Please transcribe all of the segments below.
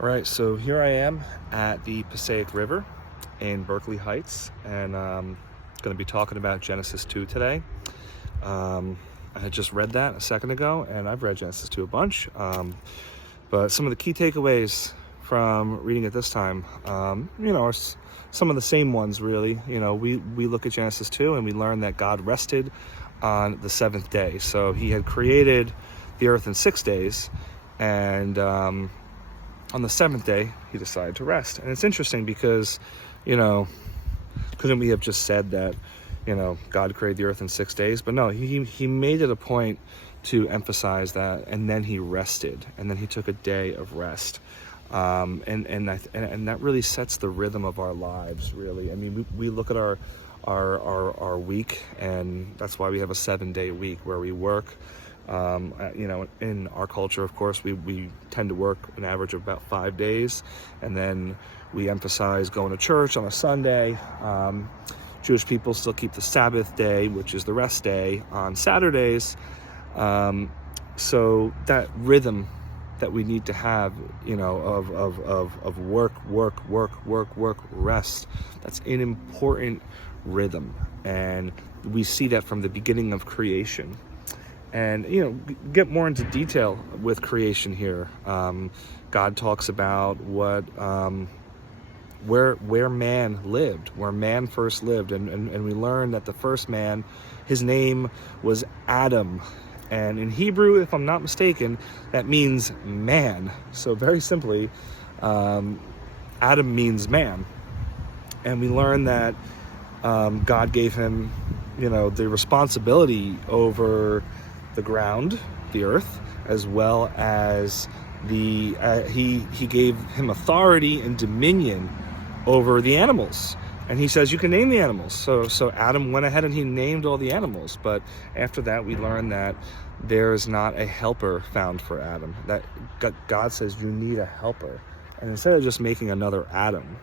All right, so here I am at the Passaic River in Berkeley Heights, and I'm going to be talking about Genesis 2 today. I had just read that a second ago, and I've read Genesis 2 a bunch, but some of the key takeaways from reading it this time, are some of the same ones, really. We look at Genesis 2 and we learn that God rested on the seventh day. So he had created the earth in 6 days, and on the seventh day, he decided to rest. And it's interesting because, couldn't we have just said that, God created the earth in 6 days? But no, he made it a point to emphasize that, and then he rested, and then he took a day of rest. And that really sets the rhythm of our lives, really. I mean, we look at our week, and that's why we have a 7-day week where we work. In our culture, of course, we tend to work an average of about 5 days, and then we emphasize going to church on a Sunday. Jewish people still keep the Sabbath day, which is the rest day, on Saturdays. So that rhythm that we need to have, of work, rest, that's an important rhythm, and we see that from the beginning of creation. And get more into detail with creation here. God talks about where man lived, where man first lived, and we learn that the first man, his name was Adam, and in Hebrew, if I'm not mistaken, that means man. So very simply, Adam means man, and we learn that God gave him, the responsibility over the ground, the earth, as well as he gave him authority and dominion over the animals. And he says, you can name the animals. So Adam went ahead and he named all the animals. But after that, we learn that there is not a helper found for Adam. That God says you need a helper. And instead of just making another Adam,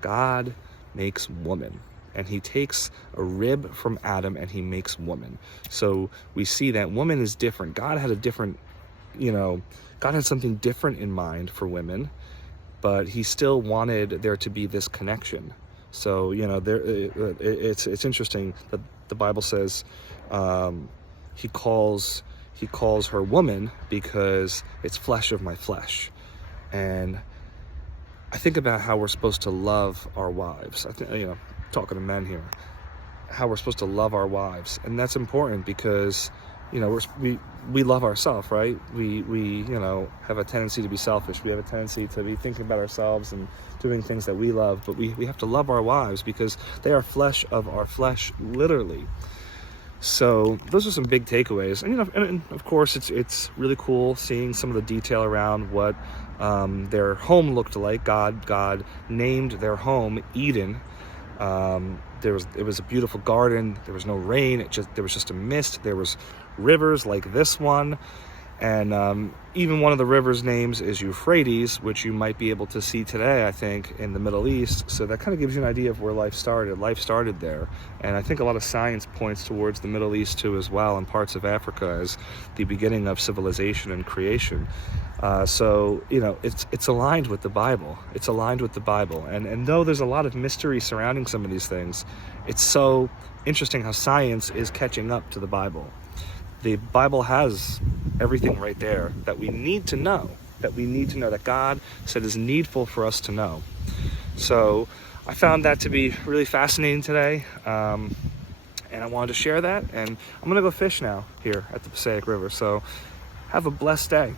God makes woman. And he takes a rib from Adam and he makes woman. So we see that woman is different. God had God had something different in mind for women, but he still wanted there to be this connection. So, it's interesting that the Bible says he calls her woman because it's flesh of my flesh. And I think about how we're supposed to love our wives. I think, talking to men here, how we're supposed to love our wives, and that's important because we love ourselves, right? We have a tendency to be selfish. We have a tendency to be thinking about ourselves and doing things that we love, but we have to love our wives because they are flesh of our flesh, literally. So those are some big takeaways, and of course it's really cool seeing some of the detail around what their home looked like. God named their home Eden. It was a beautiful garden. There was no rain. There was just a mist. There was rivers like this one, and even one of the rivers' names is Euphrates, which you might be able to see today, I think, in the Middle East. So that kind of gives you an idea of where life started. Life started there, and I think a lot of science points towards the Middle East too, as well, and parts of Africa as the beginning of civilization and creation. So it's aligned with the Bible. It's aligned with the Bible, and though there's a lot of mystery surrounding some of these things, it's so interesting how science is catching up to the Bible. The Bible has everything right there that we need to know, that God said is needful for us to know. So I found that to be really fascinating today, and I wanted to share that, and I'm gonna go fish now here at the Passaic River. So have a blessed day.